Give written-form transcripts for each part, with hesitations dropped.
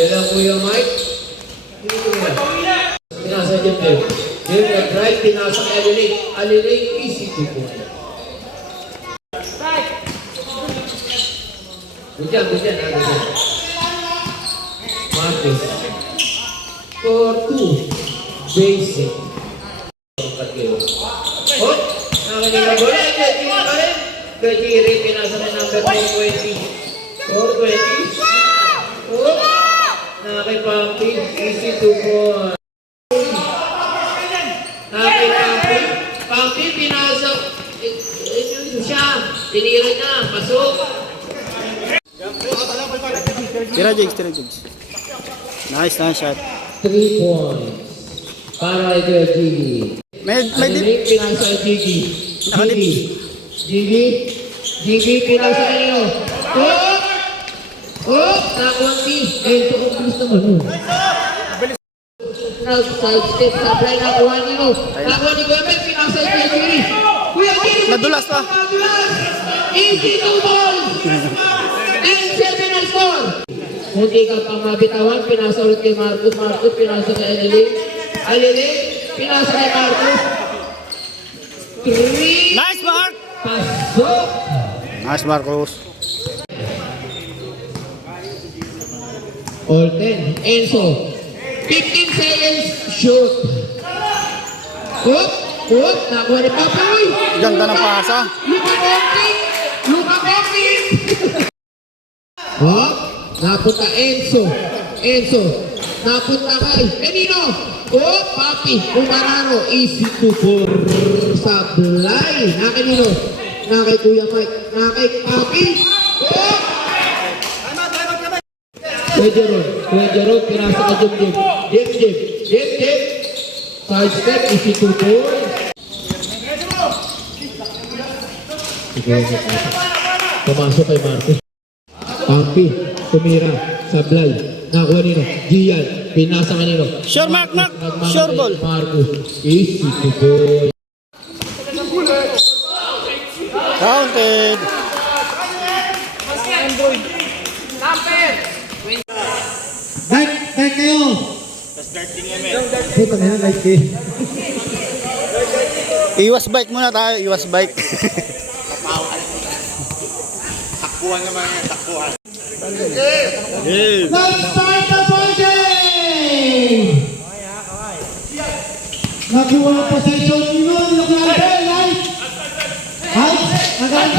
Kailan Kuya Mike? Pinasa dyan din. Then nag-drive, pinasa kay Alilig. Alilig, easy to po. Budiyan. Marcos. For 2. Basic. Oh, nakanig na bola. Tingin pa rin. Kajiri, pinasa na number 420. 420. Oh, nakakipampi. Easy to po. Nakakipampi. Pampi, pinasa. Ito siya. Tinira niya. Pasok. Tira jigs. Nice shot. 3 points. Para kay Gigi. May Alilig, pinasa kay Gigi. Gigi, pinasa kayo. Nakuha si. Ito kung bilis naman. Side step, supply, nakuha niyo. Nakuha ni Gomez, pinasa kay Gigi. nadulas pa. Easy 2 balls. And 7 ang score. Hindi ka pang mabitawan, pinasa ulit kay Marcos. Marcos, pinasa kay Alilig, pinasa kay Marcos. 3. Nice, Mark! Pasok. Nice, Marcos. All 10. Enzo. 15 seconds, shoot. Nakuha ni Papoy. Ganda ng pasa. Luka Kopic. Napunta Enzo. Napunta kay Benino. Papi. Umararo. Easy to for Sablay. Nakanino. Nakay Kuya Mike. Nakay Papi. Kuya Jeron. Pinasa ka Jim. Side step. Easy to for. Pumasok kay Marcos. Papi. Tumira. Sablay. Nakuha nino. Gian. Pinasa ka nino. Sure, Mark. Sure ball. Marcos. Easy to go. Counted. Back kayo. Puta na like eh. Iwas bike muna tayo. Takbuhan naman yan, takbuhan. Let's start the ball game! Nakuha ang possession nino. Nakuha light. Nagalang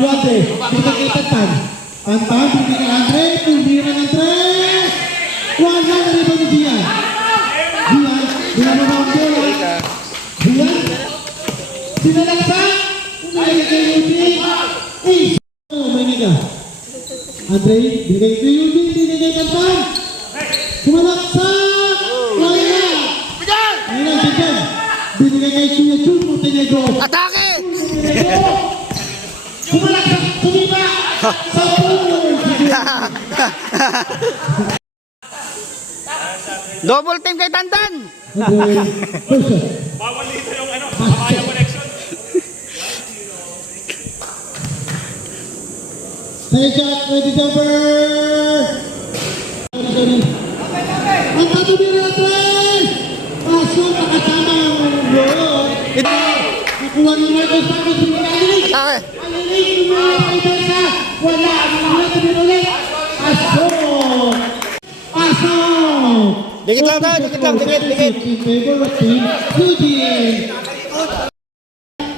Duarte. Pinakita tan. Pantang, pinakita Andre. Pumira ng tres. Wala na rin ba ni Gian? Binababa ang bola. Gian. Sinalaksak. Pinakita kay Eugene. Maynila. Andre, binigay kay Eugene. Binigay Pantang. Sumalaksak. Wala. Ayun ang Gian. Binigay kay Kuya Jun Montenegro. Atake! Sumalaksak. Tumiba. Sa Double team kay Tantan. Bawal dito yung papaya connection. Take shot, ready jumper! Ang tatubin na tres! Pasok, nakasama ang goal. Nakuha ni Marcos Marcos, binigay. Atake! Alilig, lumayo kay Tersa. Wala, nakatubin ulit. Pasok! Dikit lang tayo, dikit. In favor of team Eugene.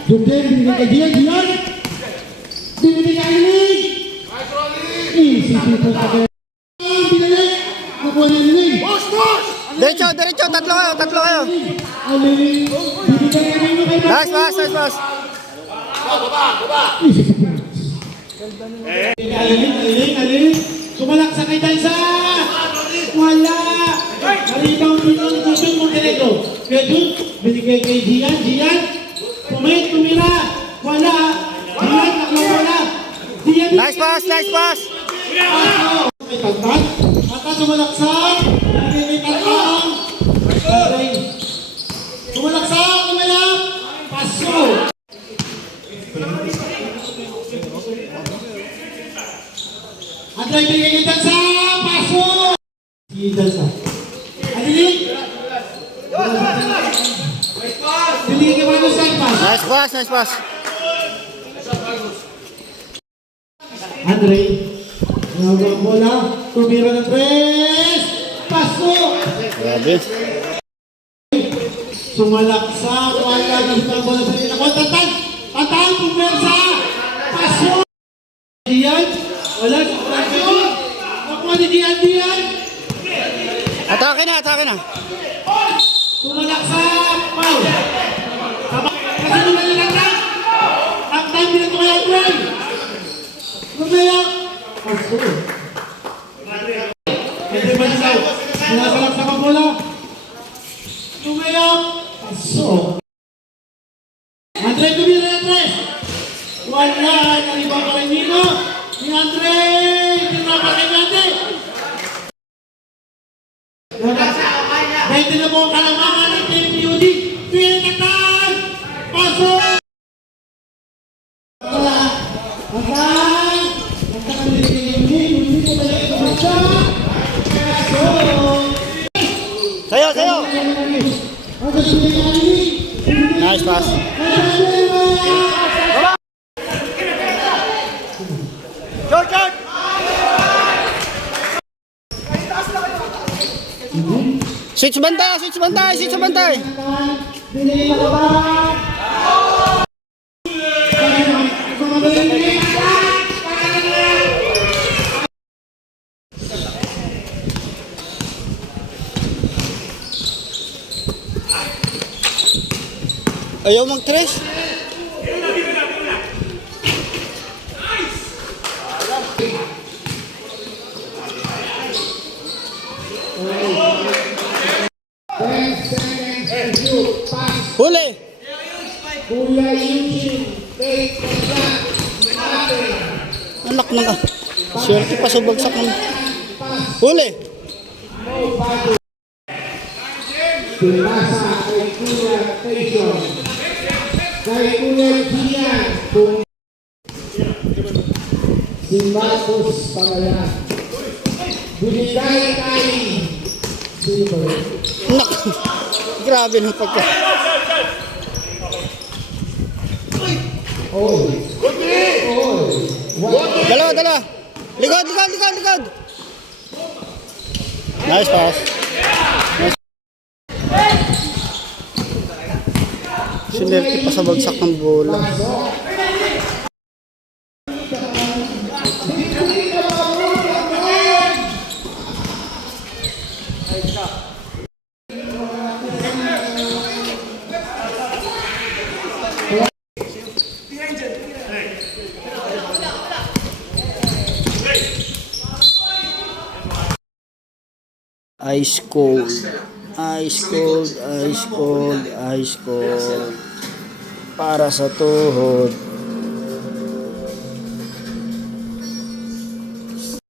Jumden, binigay kay Gian. Binigay kay Alilig. Easy to for binigay. Nakuha ni Alilig. Diretso, tatlo kayo. Alilig, binigay kay Nino kay Marcos. Nice pass. Easy to for Alilig. Sumalak sa kay Tansa. Wala. Rebound dito ng Jun Montenegro. Kaya Jun, binigay kay Gian. Tumira. Wala. Gian, nakuha. Nice pass. Kay Tantan. Tantan sumalaksak. Binigay kay Tantan. Sumalaksak. Tumalak. Paso. At binigay kay Tantan. Salsa. Adilig! Dilig ka mano sa pass. Nice pass, nice pass. Andre. Nawag bola. Tumira ng tres. Paso! Grabe. Sumalaksak. Wala. Nagtang bola sa tinakot. Tatan! Tatan! Pumersa! Paso! Diyan. Wala. Nakuha ni Diyan. Atake na, atake na. Sumalaksak! Foul! Kasi naman yung tatan! Tatan! Binag ko kaya Andre! Lumayak! Paso! Pwede ba siya? Sinasalaksak ang bola. Lumayak! Paso! Andre Tumira, Andre! Wala! Nalibang ka rin nino! Ni Andre! Hindi na pa kay Andre! Kahit na po ang kalamangan ng Team PUD! Pinatan! Paso! Wala! Patay! Hindi ko ba yung ito? Paso! Sayo, sayo. Nice pass. George, George. Switch bantay, switch bantay, switch bantay. Ayaw mag-tres. Huli. Anak na ka. Swerte pa sa bagsak ng... Huli. Pinasa kay Kuya Tyson. Kay Kuya Gian. Si Marcos Pangalanan. Binigay kay... Sino ba yun? Anak. Grabe ng pagka. Dalawa, dalawa. Likod, likod, likod, likod. Nice pass. Nice. Swerte pa sa bagsak ng bola. Ice cold, ice cold, ice cold, ice cold. Para sa tuhod.